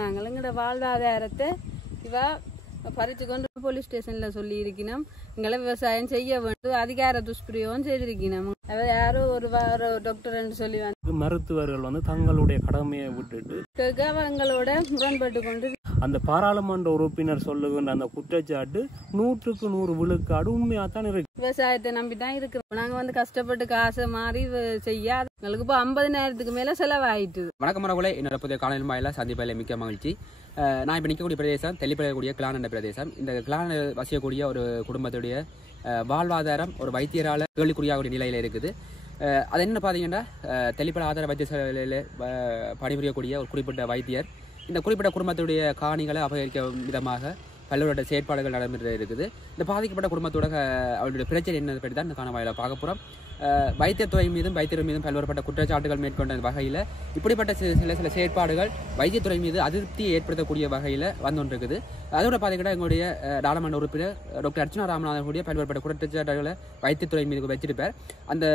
நாங்கள் எங்களோட வாழ்வாதாரத்தை இவ பறிச்சு கொண்டு போலீஸ் ஸ்டேஷன்ல சொல்லி இருக்கணும். எங்களை விவசாயம் செய்ய வேண்டும், அதிகார துஷ்பிரயோகம் செய்திருக்கணும். யாரோ ஒரு டாக்டர் சொல்லி வந்து மருத்துவர்கள் தங்களுடைய கடமையை விட்டுட்டு எங்களோட முரண்பட்டு கொண்டு அந்த பாராளுமன்ற உறுப்பினர் சொல்லுகின்ற அந்த குற்றச்சாட்டு 100க்கு 100 விழுக்காடு உண்மையாத்தான் இருக்கு. விவசாயத்தை நம்பிதான் இருக்கிறோம். நாங்க கஷ்டப்பட்டு காசை மாறி செய்ய எங்களுக்கு இப்போ 50,000க்கு மேல செலவாயிட்டு. வணக்கம் மரகுலை, என்னோட புதிய காலையில் மாயில சந்திப்பதில் மிக்க மகிழ்ச்சி. நான் இப்போ நிற்கக்கூடிய பிரதேசம் தெல்லிப்படக்கூடிய கிளான் என்ற பிரதேசம். இந்த கிளான் வசிக்கக்கூடிய ஒரு குடும்பத்துடைய வாழ்வாதாரம் ஒரு வைத்தியரால் கேள்விக்குறியாகக்கூடிய நிலையில் இருக்குது. அது என்ன பார்த்தீங்கன்னா, தெல்லிப்பட ஆதார வைத்தியசாலையில் பணிபுரியக்கூடிய ஒரு குறிப்பிட்ட வைத்தியர் இந்த குறிப்பிட்ட குடும்பத்துடைய காணிகளை அபகரிக்க விதமாக பல்வேறு செயற்பாடுகள் நடைபெற்று இருக்குது. இந்த பாதிக்கப்பட்ட குடும்பத்தோட அவருடைய பிரச்சனை என்ன பற்றி தான் இந்த காணவாயில் பார்க்க போகிறோம். வைத்தியத்துறை மீதும் வைத்தியர் மீதும் பல்வேறுபட்ட குற்றச்சாட்டுகள் மேற்கொண்ட வகையில் இப்படிப்பட்ட சில செயற்பாடுகள் வைத்தியத்துறை மீது அதிருப்தியை ஏற்படுத்தக்கூடிய வகையில் வந்துருக்குது. அதோட பார்த்தீங்கன்னா எங்களுடைய நாடாளுமன்ற உறுப்பினர் டாக்டர் அர்ச்சனா ராமநாதனுடைய பல்வேறுபட்ட குற்றச்சாட்டுகளை வைத்தியத்துறை மீது வச்சிருப்பார். அந்த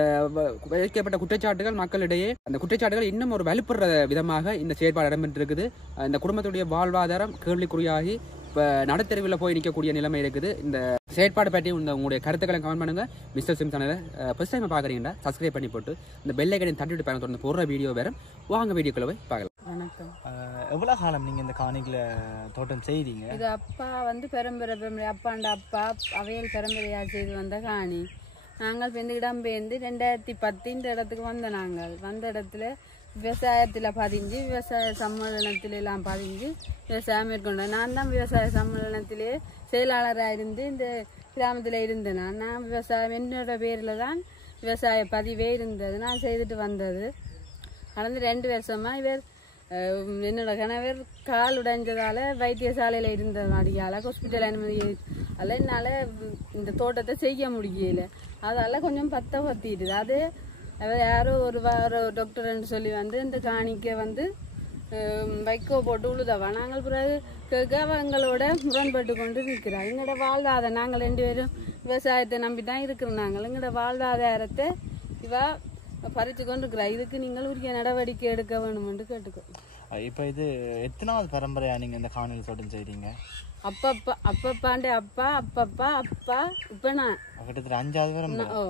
வைக்கப்பட்ட குற்றச்சாட்டுகள் மக்களிடையே அந்த குற்றச்சாட்டுகள் இன்னும் ஒரு வலுப்படுற விதமாக இந்த செயற்பாடு இடம்பெற்றிருக்குது. இந்த குடும்பத்துடைய வாழ்வாதாரம் கேள்விக்குறியாகி இப்போ நடுத்தெருவில் போய் நிற்கக்கூடிய நிலைமை இருக்குது. இந்த செயற்பாடு பற்றி உங்களுடைய கருத்துக்களை கமெண்ட் பண்ணுங்க. மிஸ்டர் சிம் சேனலை ஃபர்ஸ்ட் டைம் பார்க்குறீங்கன்னா சப்ஸ்கிரைப் பண்ணி போட்டு இந்த பெல் ஐக்கனை தட்டிட்டு பாருங்க. தொடர்ந்து போடுற வீடியோ வேறு வாங்க வீடியோக்குள்ள போய் பார்க்கலாம். வணக்கம். எவ்வளோ காலம் நீங்கள் இந்த காணிகளை தோட்டம் செய்தீங்க? இது அப்பா பெரும்பரை அப்பாண்ட அப்பா அவையல் பெரும்பரையா செய்து வந்த காணி. நாங்கள் இந்த இடம்பெயர்ந்து 2010 இந்த இடத்துக்கு நாங்கள் வந்த இடத்துல விவசாயத்தில் பதிஞ்சு விவசாய சம்மேளனத்தில எல்லாம் பதிஞ்சு விவசாயம் மேற்கொண்டேன். நான் தான் விவசாய சம்மேளனத்திலே செயலாளராக இருந்து இந்த கிராமத்தில் இருந்தேன். நான் விவசாயம் என்னோட பேரில் தான் விவசாய பதிவே இருந்தது. நான் செய்துட்டு வந்தது. கடந்து 2 வருஷமா இவர் என்னோட கணவர் கால் உடைஞ்சதால வைத்தியசாலையில் இருந்ததால ஹாஸ்பிட்டல் அனுமதி அதில் என்னால் இந்த தோட்டத்தை செய்ய முடியல. அதால கொஞ்சம் பத்திடுது. அது யாரோ ஒரு டாக்டர் சொல்லி வந்து இந்த காணிக்க வைக்கோ போட்டு உழுதவா. நாங்கள் பிறகு கேட்க எங்களோட முரண்பட்டு கொண்டு நிற்கிறோம். எங்களோட வாழ்வாதாரம் நாங்கள் 2 பேரும் விவசாயத்தை நம்பி தான் இருக்கிறோம். நாங்கள் எங்களோட வாழ்வாதாரத்தை இவ பறித்து கொண்டு இருக்கிறா. இதுக்கு நீங்கள் உரிய நடவடிக்கை எடுக்க வேணும்னு கேட்டுக்கோ. இப்போ இது எத்தனாவது பரம்பரையா நீங்க இந்த காணிகள் தோட்டம் செய்றீங்க? அப்பாண்டே அப்பா இப்ப நான் கிட்டத்தட்ட 5வது பரம்பரை.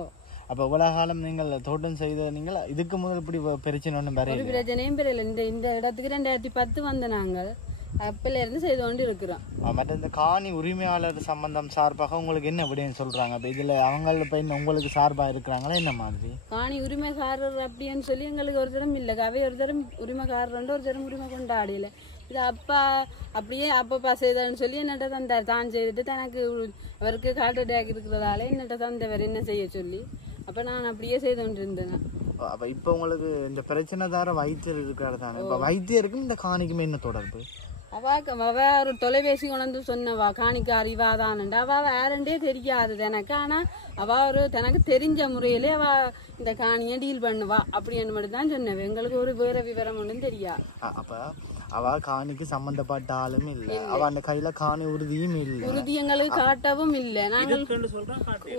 அப்ப இவ்வளவு காலம் நீங்கள் தோட்டம் செய்த நீங்கள் இதுக்கு முதல் இப்படி பிரச்சனை ஒன்றும் ஒரு பிரச்சனையும் பெரியல. இந்த இடத்துக்கு 2010 வந்த நாங்கள் அப்பல இருந்து செய்து கொண்டு இருக்கிறோம். மற்ற இந்த காணி உரிமையாளர் சம்பந்தம் சார்பாக உங்களுக்கு என்ன விடயம் சொல்றாங்க? அப்ப இதுல அவங்க பையன் உங்களுக்கு சார்பா இருக்கிறாங்களா என்ன மாதிரி? காணி உரிமைக்காரர் அப்படின்னு சொல்லி எங்களுக்கு ஒரு தரம் இல்லை. அவை ஒரு தரம் உரிமைக்காரர் ஒரு தரம் உரிமை கொண்டாடல. இது அப்பா அப்படியே அப்பப்பா செய்தான்னு சொல்லி என்னட்ட தந்தார். தான் செய்துட்டு தனக்கு அவருக்கு காட்டு டேக் இருக்கிறதால என்னட்ட தந்தவர் என்ன செய்ய சொல்லி அப்ப நான் அப்படியே செய்து கொண்டு இருந்தேன். அப்ப இப்ப உங்களுக்கு இந்த பிரச்சனை தார வைத்தியர் இருக்கிறாரு தானே. இப்ப வைத்தியருக்கும் இந்த காணிக்குமே என்ன தொடர்பு? அவ ஒரு தொலைபேசி கொண்டு சொன்னவா காணிக்கு அறிவாதான்டா. அவ வேறண்டே தெரியாது எனக்கு. ஆனா அவ ஒரு தனக்கு தெரிஞ்ச முறையிலே அவ இந்த காணியை டீல் பண்ணுவா அப்படின்னு மட்டும் தான் சொன்னவ. எங்களுக்கு ஒரு வேற விவரம் ஒன்றும் தெரியாது. அப்ப அவ காணிக்கு சம்பந்தப்பட்ட ஆளும் இல்ல, அவ அந்த கையில காணி உறுதியும் இல்ல, உறுதி எங்களுக்கு காட்டவும் இல்ல. நாங்கள்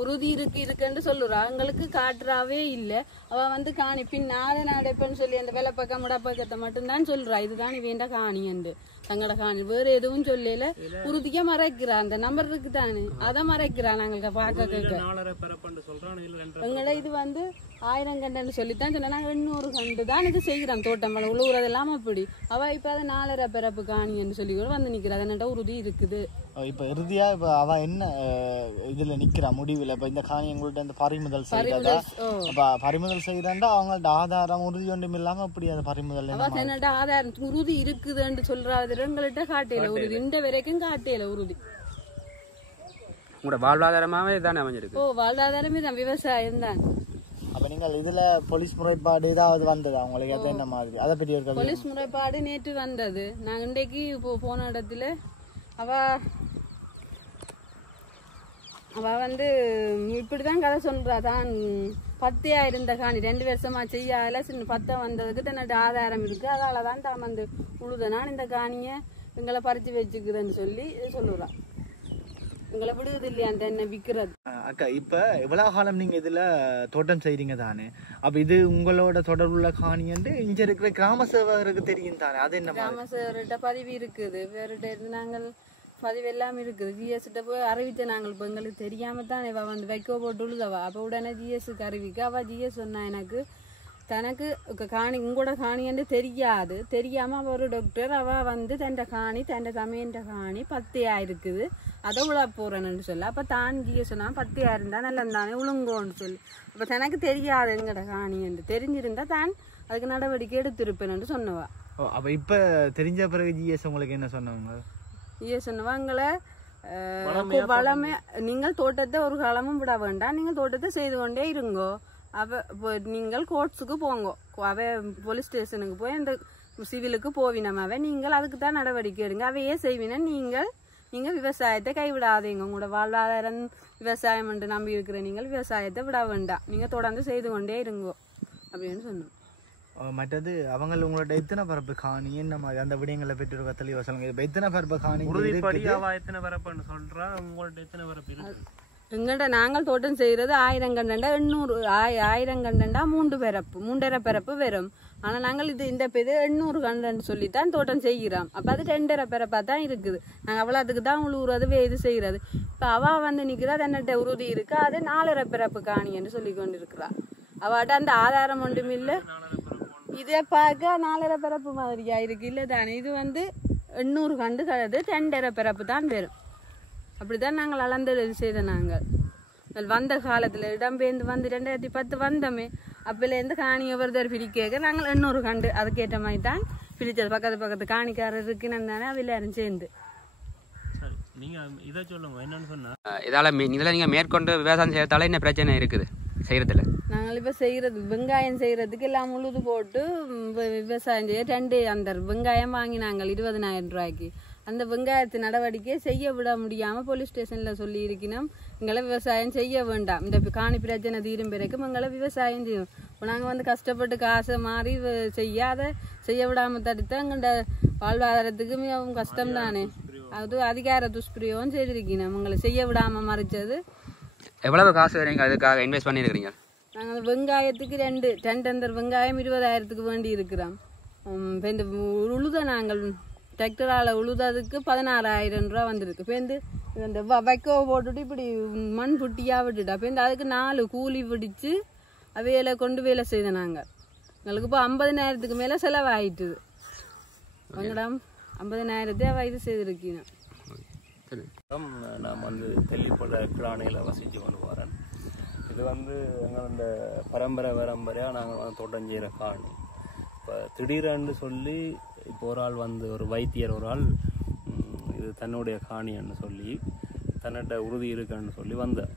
உறுதி இருக்குன்னு சொல்லுறா, எங்களுக்கு காட்டுறாவே இல்ல. அவ காணி பின்னாத நாடைப்பன்னு சொல்லி அந்த வெள்ள பக்கம் முடப்பக்கத்தை மட்டும்தான் சொல்றா. இதுதான் வேண்ட காணி என்று தங்களோட காணி வேற எதுவும் சொல்லல. உறுதியா மறைக்கிறா. அந்த நம்பர் இருக்குதானே அதை மறைக்கிறா. நாங்களுக்கு பார்க்க கேட்க எங்களை இது 1000 கண்டுன்னு சொல்லித்தான் சொன்னா. நாங்க 800 கண்டு தான் இது செய்கிறோம். தோட்டம் உழுவுறது இல்லாம அப்படி அவ இப்ப அதை 4.5 பிறப்பு காணின்னு சொல்லி கூட நிக்கிறா. அதனால உறுதி இருக்குது. இப்ப இறுதியா இப்ப அவ என்ன இதுல நிக்கிறா முடிவுல? இப்ப இந்த காணி எங்கள்கிட்ட இந்த பறிமுதல் செய்யறதா? பறிமுதல் செய்யறாண்டா அவங்கள்ட்ட ஆதாரம் உறுதி ஒன்றும் இல்லாம அப்படி அந்த பறிமுதல் என்னோட ஆதாரம் உறுதி இருக்குதுன்னு சொல்றாரு. எங்கள்கிட்ட காட்டையில உறுதி இந்த வரைக்கும் காட்டையில உறுதி. உங்களோட வாழ்வாதாரமாவே தான் அமைஞ்சிருக்கு. வாழ்வாதாரமே தான் விவசாயம் தான். அப்ப நீங்கள் இதுல போலீஸ் முறைப்பாடு ஏதாவது வந்ததா உங்களுக்கு? என்ன மாதிரி அதை பற்றி ஒரு போலீஸ் முறைப்பாடு நேற்று வந்தது. நாங்க இன்றைக்கு போன இடத்துல அவ இப்படிதான் கதை சொல்றா. தான் 10 இருந்த காணி 2 வருஷமா செய்யாத 10 வந்ததுக்கு தன்னோட ஆதாரம் இருக்கு. அதாலதான் தான் உழுத நான் இந்த காணிய எங்களை பறிச்சு வச்சுக்குதுன்னு சொல்லி சொல்லுறா. எங்களை விடுவது இல்லையா அந்த என்ன விற்கிறது. அக்கா இப்ப எவ்வளவு காலம் நீங்க இதுல தோட்டம் செய்றீங்க தானே, அப்ப இது உங்களோட தொடர்புள்ள காணி என்று இங்க இருக்கிற கிராம சேவகருக்கு தெரியும் தானே, அது என்ன கிராம சேவர்கிட்ட பதிவு இருக்குது, வேறுகிட்ட இருந்து நாங்கள் பதிவு எல்லாம் இருக்குது. ஜிஎஸ்கிட்ட போய் அறிவித்த நாங்கள் இப்போ எங்களுக்கு தெரியாம தான் இவ வந்து வைக்கோ போட்டு உழுதவா. அப்போ உடனே ஜிஎஸ்க்கு அறிவிக்க அவள் ஜிஎஸ் சொன்னா எனக்கு தனக்கு காணி உங்களோட காணின்னு தெரியாது, தெரியாம அவ ஒரு டாக்டர் அவ வந்து தண்ட காணி தண்ட தமையன்ற காணி 10,000 இருக்குது, அதை உழ போறேன்னு சொல்லு. அப்ப தான் ஜிஎஸ் சொன்னா 10,000 தான் நல்ல தானே உழுங்கோன்னு சொல்லு. அப்ப தனக்கு தெரியாது எங்கட காணி என்று தெரிஞ்சிருந்தா தான் அதுக்கு நடவடிக்கை எடுத்திருப்பேன்னு சொன்னவா. அப்ப இப்ப தெரிஞ்ச பிறகு ஜிஎஸ் உங்களுக்கு என்ன சொன்னவங்க? சொன்னவங்களை வளமே நீங்கள் தோட்டத்தை ஒரு காலமும் விட வேண்டாம், நீங்கள் தோட்டத்தை செய்து கொண்டே இருங்கோ. நீங்கள் கோர்ட்ஸுக்கு போங்கோ, போலீஸ் ஸ்டேஷனுக்கு போய் அந்த சிவிலுக்கு போவினமாவே நீங்கள் அதுக்கு தான் நடவடிக்கை எடுங்க. அவையே செய்வின நீங்கள் விவசாயத்தை கைவிடாதீங்க. உங்களோட வாழ்வாதாரம் விவசாயம் என்று நம்பி இருக்கிற நீங்கள் விவசாயத்தை விட வேண்டாம், நீங்க தொடர்ந்து செய்து கொண்டே இருங்கோ அப்படின்னு சொன்னோம். மற்றது அவங்க உங்களோட எத்தனை பரப்பு காணி என்ன மாதிரி அந்த விடயங்களை பெற்று தெளிவா சொல்லுங்க. இப்ப எத்தனை பரப்பு காணி எத்தனை பரப்புன்னு சொல்றா, உங்கள்ட்ட எத்தனை பரப்பு இருக்கு? எங்கள்கிட்ட நாங்கள் தோட்டம் செய்யறது 1000 கண்டண்டா 800 1000 கண்டண்டா 3 பரப்பு 3.5 பரப்பு வரும். ஆனா நாங்கள் இந்த 800 கண்டன்னு சொல்லித்தான் தோட்டம் செய்கிறோம். அப்ப அது 2.5 பரப்பா தான் இருக்குது. நாங்க அவ்வளவுக்கு தான் உழுவுறது இது செய்யறது. இப்ப அவ வந்து நிக்கிறா தன்னிட்ட உறுதி இருக்கு, அது 4.5 பரப்பு காணி என்று சொல்லி கொண்டு இருக்கிறா. அவட்ட அந்த ஆதாரம் ஒன்றும் இல்லை. இதை பார்க்க 4.5 பரப்பு மாதிரியா இருக்கு இல்லை தானே. இது வந்து 800 கண்டு கிடையாது, 2.5 பரப்பு தான் வரும். அப்படித்தான் நாங்கள் அளந்தெழுதி செய்த. நாங்கள் வந்த காலத்துல இடம்பெயர்ந்து வந்து 2010 வந்தோமே, அப்பலேருந்து காணியை ஒருத்தர் பிரிக்க நாங்கள் 800 கண்டு அதுக்கேற்ற மாதிரி தான் பிரிச்சது. பக்கத்து காணிக்காரர் இருக்குன்னு தானே அதில் யாரும் சேர்ந்து. நீங்க இதை சொல்லுங்க என்னன்னு சொன்னா, இதில் நீங்கள் மேற்கொண்டு விவசாயம் செய்யறதால என்ன பிரச்சனை இருக்குது செய்யறதுல? நாங்கள் இப்போ செய்கிறது வெங்காயம் செய்கிறதுக்கு எல்லாம் உழுது போட்டு விவசாயம் செய்ய 2 அந்த வெங்காயம் வாங்கி நாங்கள் 20,000 ரூபாய்க்கு. அந்த வெங்காயத்து நடவடிக்கை செய்ய விட முடியாமல் போலீஸ் ஸ்டேஷனில் சொல்லி இருக்கணும், எங்களை விவசாயம் செய்ய வேண்டாம், இந்த காணி பிரச்சனை தீரும் பிறக்கும் எங்களை விவசாயம் செய்யும். இப்போ நாங்கள் வந்து கஷ்டப்பட்டு காசை மாறி செய்ய விடாமல் தடுத்தா எங்கள்ட வாழ்வாதாரத்துக்கு மிகவும் கஷ்டம் தானே. அது அதிகார துஷ்பிரயோகம் செய்திருக்கணும், எங்களை செய்ய விடாமல் மறைச்சது. எவ்வளவு காசு நீங்கள் அதுக்காக இன்வெஸ்ட் பண்ணியிருக்கிறீங்க? நாங்கள் வெங்காயத்துக்கு 2 டெண்டர் வெங்காயம் 20,000க்கு வேண்டி இருக்கிறோம். இப்போ இந்த உழுத நாங்கள் டிராக்டரால் உழுததுக்கு 16,000 ரூபா வந்துருக்கு. இப்போ இந்த வைக்கோ போட்டுட்டு இப்படி மண் புட்டியாக விட்டுட்டா இப்போ அதுக்கு 4 கூலி பிடிச்சு அவையில கொண்டு வேலை செய்த நாங்கள். எங்களுக்கு இப்போ 50,000க்கு மேலே செலவாயிட்டுது. எங்கடம் 50,000 அவ இது செய்திருக்கீங்க. நான் வந்து தெல்லிப்பட கிளானையில் வசித்து கொண்டு வரேன். இது வந்து எங்களோட பரம்பரையாக நாங்கள் வந்து தோட்டம் செய்கிற காணி. இப்போ திடீரென்று சொல்லி இப்போ ஒரு ஆள் வந்து ஒரு வைத்தியர் ஒரு ஆள் இது தன்னுடைய காணின்னு சொல்லி தன்னிட்ட உறுதி இருக்குன்னு சொல்லி வந்தார்.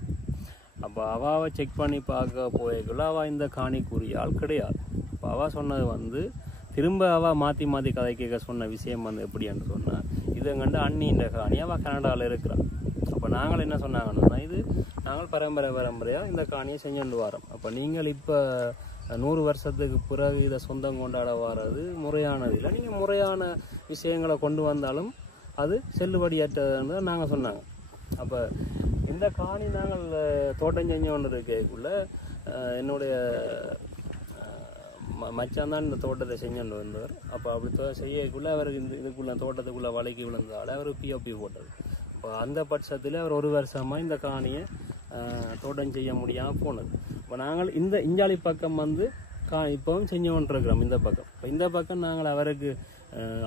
அப்போ அவாவை செக் பண்ணி பார்க்க போய்க்குள்ள அவள் இந்த காணிக்குரிய ஆள் கிடையாது. அப்போ அவள் சொன்னது வந்து திரும்ப அவள் மாற்றி கதை கேட்க சொன்ன விஷயம் வந்து எப்படின்னு சொன்னால், இது எங்கண்டு அண்ணின்ற காணி அவள் கனடாவில் இருக்கிறான். அப்போ நாங்கள் என்ன சொன்னாங்கன்னா, இது நாங்கள் பரம்பரையாக இந்த காணியை செஞ்சுட்டு வரோம். அப்போ நீங்கள் இப்போ 100 வருஷத்துக்கு பிறகு இதை சொந்தம் கொண்டாட வர்றது முறையானது இல்லை, நீங்கள் முறையான விஷயங்களை கொண்டு வந்தாலும் அது செல்லுபடியற்றதுன்னு நாங்கள் சொன்னாங்க. அப்போ இந்த காணி நாங்கள் தோட்டம் செஞ்சு கொண்டு இருக்கக்குள்ள என்னுடைய மச்சான் தான் இந்த தோட்டத்தை செஞ்சுட்டு வந்தவர். அப்போ அப்படி செய்யக்குள்ள அவருக்கு இதுக்குள்ள தோட்டத்துக்குள்ளே வலைக்கு விழுந்தால் அவர் பிஓபி போட்டது. இப்போ அந்த பட்சத்தில் அவர் 1 வருஷமாக இந்த காணியை தோட்டம் செய்ய முடியாமல் போனது. இப்போ நாங்கள் இந்த இஞ்சாலி பக்கம் வந்து இப்போவும் செஞ்சு கொண்டிருக்கிறோம் இந்த பக்கம். இப்போ இந்த பக்கம் நாங்கள் அவருக்கு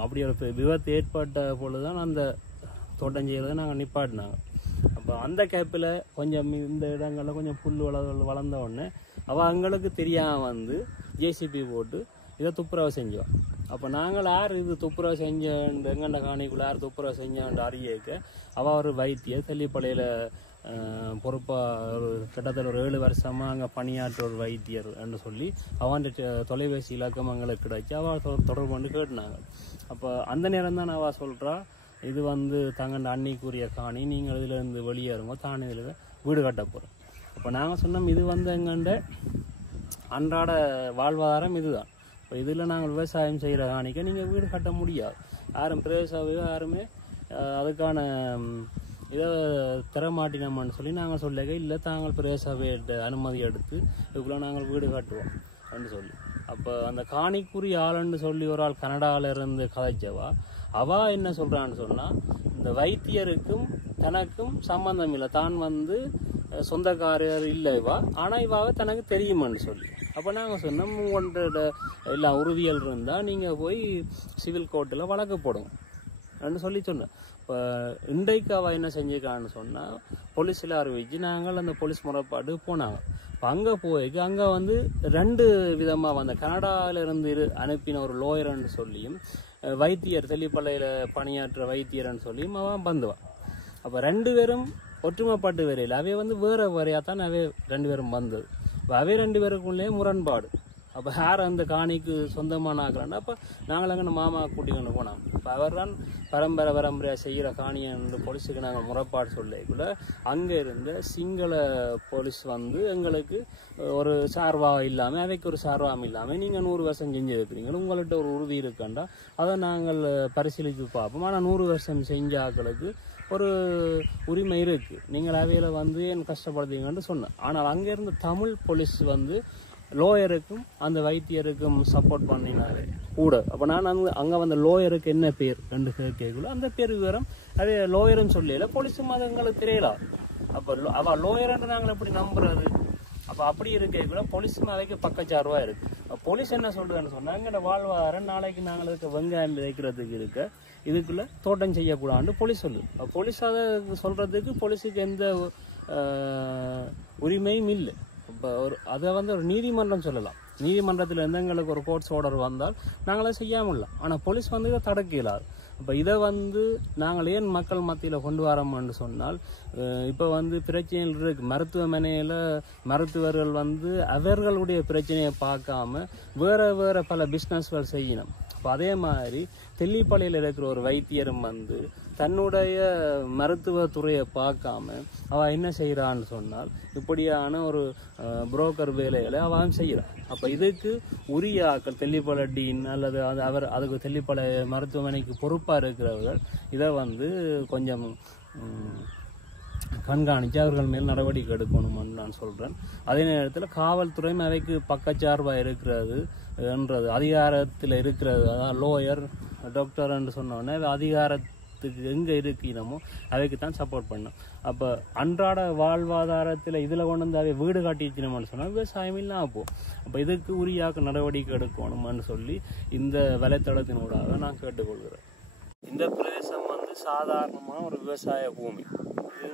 அப்படி ஒரு விபத்து ஏற்பட்ட பொழுது தான் அந்த தோட்டம் செய்கிறத நாங்கள் நிப்பாட்டினாங்க. அப்போ அந்த கேப்பில் கொஞ்சம் இந்த இடங்களில் கொஞ்சம் புல் வளர்ந்த உடனே அவள் எங்களுக்கு தெரியாமல் வந்து ஜேசிபி போட்டு இதை துப்புரவு செஞ்சோம். அப்போ நாங்கள் யார் இது துப்புரவு செஞ்சேன் எங்கண்ட காணிக்குள்ள யார் துப்புரவு செஞ்சேன் அறியக்க அவள் ஒரு வைத்தியர் தெல்லிப்பளையில் பொறுப்பாக ஒரு கிட்டத்தட்ட ஒரு 7 வருஷமாக அங்கே பணியாற்ற ஒரு வைத்தியர் என்று சொல்லி அவன் தொலைபேசி இலக்கம் எங்களுக்கு கிடைச்சி அவள் தொடர்பு கொண்டு கேட்டுனாங்க. அப்போ அந்த நேரம் தான் அவள் சொல்கிறா, இது வந்து தங்கண்ட அன்னிக்குரிய காணி, நீங்கள் இதிலேருந்து வெளியேறுங்க, தானே இதில் வீடு கட்ட போகிறோம். அப்போ நாங்கள் சொன்னோம், இது வந்து எங்கண்ட அன்றாட வாழ்வாதாரம் இதுதான். இப்போ இதில் நாங்கள் விவசாயம் செய்கிற காணிக்க நீங்கள் வீடு கட்ட முடியாது. யாரும் பிரதேசவையோ யாருமே அதுக்கான இதை தரமாட்டினோம்னு சொல்லி நாங்கள் சொல்லிக்க இல்லை தாங்கள் பிரதேச சபையிட்ட அனுமதி எடுத்து இதுக்குள்ளே நாங்கள் வீடு காட்டுவோம் அப்படின்னு சொல்லி. அப்போ அந்த காணிக்குரிய ஆளுன்னு சொல்லி ஒரு ஆள் கனடாவில் இருந்து கதைச்சவா அவள் என்ன சொல்கிறான்னு சொன்னால், இந்த வைத்தியருக்கும் தனக்கும் சம்பந்தம் இல்லை, தான் வந்து சொந்தக்காரர் இல்லை இவா, ஆனால் இவாவை தனக்கு தெரியுமான்னு சொல்லி. அப்போ நாங்கள் சொன்னோம், உங்களோட எல்லா உறுதியல் இருந்தால் நீங்கள் போய் சிவில் கோர்ட்டில் வழக்கு போடுங்க அப்படின்னு சொல்லி சொன்னேன். இப்போ இன்றைக்கு அவள் என்ன செஞ்சுக்கான்னு சொன்னால், போலீஸில் அறிவிச்சு நாங்கள் அந்த போலீஸ் முறைப்பாடு போனாங்க. இப்போ அங்கே போய்க்கு அங்கே வந்து 2 விதமாக வந்த கனடாவிலிருந்து அனுப்பின ஒரு லோயர்ன்னு சொல்லியும் வைத்தியர் தெல்லிப்பள்ளையில் பணியாற்ற வைத்தியர்ன்னு சொல்லியும் அவன் வந்துவான். அப்போ 2 பேரும் ஒற்றுமைப்பட்டு வரையில் அவை வந்து வேறு வேறையாக தான் அவை 2 பேரும் வந்தது. இப்போ அவை 2 பேருக்குள்ளேயே முரண்பாடு. அப்போ யார் அந்த காணிக்கு சொந்தமான ஆக்குறான்னா, அப்போ நாங்கள் அங்கே மாமா கூட்டிக்கொண்டு போனோம். இப்போ அவர் தான் பரம்பரையாக செய்கிற காணியை போலீஸுக்கு நாங்கள் முறைப்பாடு சொல்லக்குள்ள அங்கே இருந்த சிங்கள போலீஸ் வந்து எங்களுக்கு ஒரு சார்பாக இல்லாமல் அவைக்கு ஒரு சார்பாக இல்லாமல் நீங்கள் 100 வருஷம் செஞ்சுருக்கிறீங்க, உங்கள்கிட்ட ஒரு உறுதி இருக்காண்டா அதை நாங்கள் பரிசீலித்து பார்ப்போம். ஆனால் 100 வருஷம் செஞ்ச ஆக்களுக்கு ஒரு உரிமை இருக்குது, நீங்கள் அவையில் வந்து என் கஷ்டப்படுத்தீங்கன்னு சொன்னேன். ஆனால் அங்கே இருந்த தமிழ் போலீஸ் வந்து லோயருக்கும் அந்த வைத்தியருக்கும் சப்போர்ட் பண்ணினாரு கூட. அப்போ நான் அங்கே வந்த லோயருக்கு என்ன பேர் ரெண்டு கேட்கல, அந்த பேர் விவரம் அது லோயருன்னு சொல்லல, போலீஸும் அது எங்களுக்கு தெரியல. அப்போ அவள் லோயர்ன்னு நாங்கள் எப்படி நம்புறது? அப்போ அப்படி இருக்கக்குள்ள போலீஸும் அதைக்கு பக்கச்சார்பாக இருக்கு. போலீஸ் என்ன சொல்றதுன்னு சொன்னாங்க, எங்களோட வாழ்வாதாரம் நாளைக்கு நாங்கள் இருக்க வெங்காயம் விதைக்கிறதுக்கு இருக்க இதுக்குள்ள தோட்டம் செய்யக்கூடாதுன்னு போலீஸ் சொல்லுது. போலீஸ் அதை சொல்றதுக்கு போலீஸுக்கு எந்த உரிமையும் இல்லை. இப்போ அதை வந்து ஒரு நீதிமன்றம் சொல்லலாம். நீதிமன்றத்தில் இருந்து எங்களுக்கு ஒரு கோர்ட்ஸ் ஆர்டர் வந்தால் நாங்களே செய்யாமலாம். ஆனால் போலீஸ் வந்து இதை தடுக்க இயலாது. இப்போ இதை வந்து நாங்கள் ஏன் மக்கள் மத்தியில் கொண்டு வரோம்னு சொன்னால், இப்போ வந்து பிரச்சனைகள் இருக்கு. மருத்துவமனையில் மருத்துவர்கள் வந்து அவர்களுடைய பிரச்சனையை பார்க்காம வேற பல பிஸ்னஸ்கள் செய்யணும். இப்போ அதே மாதிரி தெல்லிப்பள்ளியில் இருக்கிற ஒரு வைத்தியரும் வந்து தன்னுடைய மருத்துவத்துறையை பார்க்காம அவள் என்ன செய்கிறான்னு சொன்னால் இப்படியான ஒரு புரோக்கர் வேலைகளை அவன் செய்கிறான். அப்போ இதுக்கு உரிய ஆக்கள் தெல்லிப்பளை டீன் அல்லது அதுக்கு தெல்லிப்பளை மருத்துவமனைக்கு பொறுப்பாக இருக்கிறவர்கள் இதை வந்து கொஞ்சம் கண்காணித்து அவர்கள் மேல் நடவடிக்கை எடுக்கணும்னு நான் சொல்கிறேன். அதே நேரத்தில் காவல்துறையும் அவைக்கு பக்கச்சார்பாக இருக்கிறது என்றது அதிகாரத்தில் இருக்கிறது. அதான் லோயர் டாக்டர் என்று சொன்னோடனே அதிகாரத்துக்கு எங்கே இருக்கிறோமோ அவைக்கு தான் சப்போர்ட் பண்ணோம். அப்போ அன்றாட வாழ்வாதாரத்தில் இதில் கொண்டு வந்து அவை வீடு காட்டிச்சினோம்னு சொன்னால் விவசாயம் இல்லாமல் போகும். அப்போ இதுக்கு உரியாக்க நடவடிக்கை எடுக்கணும்னு சொல்லி இந்த வலைத்தளத்தினூடாக நான் கேட்டுக்கொள்கிறேன். இந்த பிரதேசம் வந்து சாதாரணமான ஒரு விவசாய பூமி. இது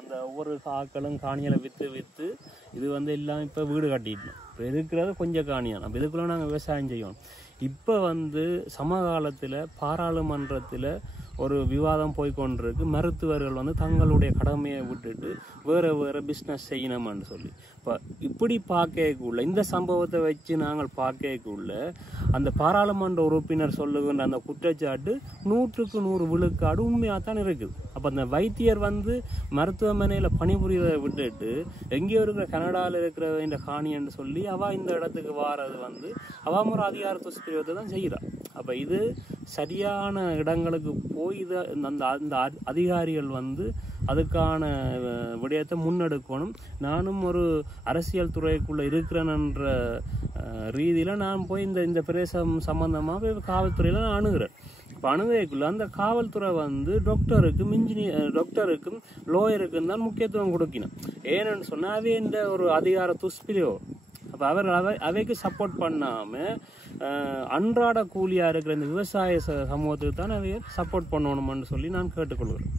அந்த ஒவ்வொரு ஆக்களும் காணிகளை விற்று இது வந்து எல்லாம் இப்போ வீடு கட்டிட்டோம். இப்போ இருக்கிறது கொஞ்சம் காணியான். அப்போ இதுக்குள்ள நாங்கள் விவசாயம் செய்யணும். இப்போ வந்து சமகாலத்தில் பாராளுமன்றத்தில் ஒரு விவாதம் போய்கொண்டிருக்கு. மருத்துவர்கள் வந்து தங்களுடைய கடமையை விட்டுட்டு வேறு பிஸ்னஸ் செய்யணும்னு சொல்லி. இப்போ இப்படி பார்க்கக்குள்ள இந்த சம்பவத்தை வச்சு நாங்கள் பார்க்கக்குள்ள அந்த பாராளுமன்ற உறுப்பினர் சொல்லுகின்ற அந்த குற்றச்சாட்டு 100க்கு 100 விழுக்காடு உண்மையாக தான் இருக்குது. அப்போ அந்த வைத்தியர் வந்து மருத்துவமனையில் பணிபுரியதை விட்டுட்டு எங்கேயோ இருக்கிற கனடாவில் இருக்கிற இந்த காணின்னு சொல்லி அவள் இந்த இடத்துக்கு வாரது வந்து அவன் ஒரு அதிகார துஷ்பிரயோகத்தை தான் செய்கிறாள். அப்போ இது சரியான இடங்களுக்கு போய் இதை அந்த அதிகாரிகள் வந்து அதுக்கான விடயத்தை முன்னெடுக்கணும். நானும் ஒரு அரசியல் துறைக்குள்ளே இருக்கிறேன்ற ரீதியில் நான் போய் இந்த பிரதேசம் சம்பந்தமாக காவல்துறையில் நான் அணுகிறேன். இப்போ அணுகைக்குள்ள அந்த காவல்துறை வந்து டாக்டருக்கும் லோயருக்கும் தான் முக்கியத்துவம் கொடுக்கணும். ஏன்னு சொன்னால் அவை இந்த ஒரு அதிகார துஷ்பிரயோகம். அப்போ அவைக்கு சப்போர்ட் பண்ணாமல் அன்றாட கூலியாக இருக்கிற இந்த விவசாய சமூகத்துக்கு தான் அவையை சப்போர்ட் பண்ணணும்னு சொல்லி நான் கேட்டுக்கொள்கிறேன்.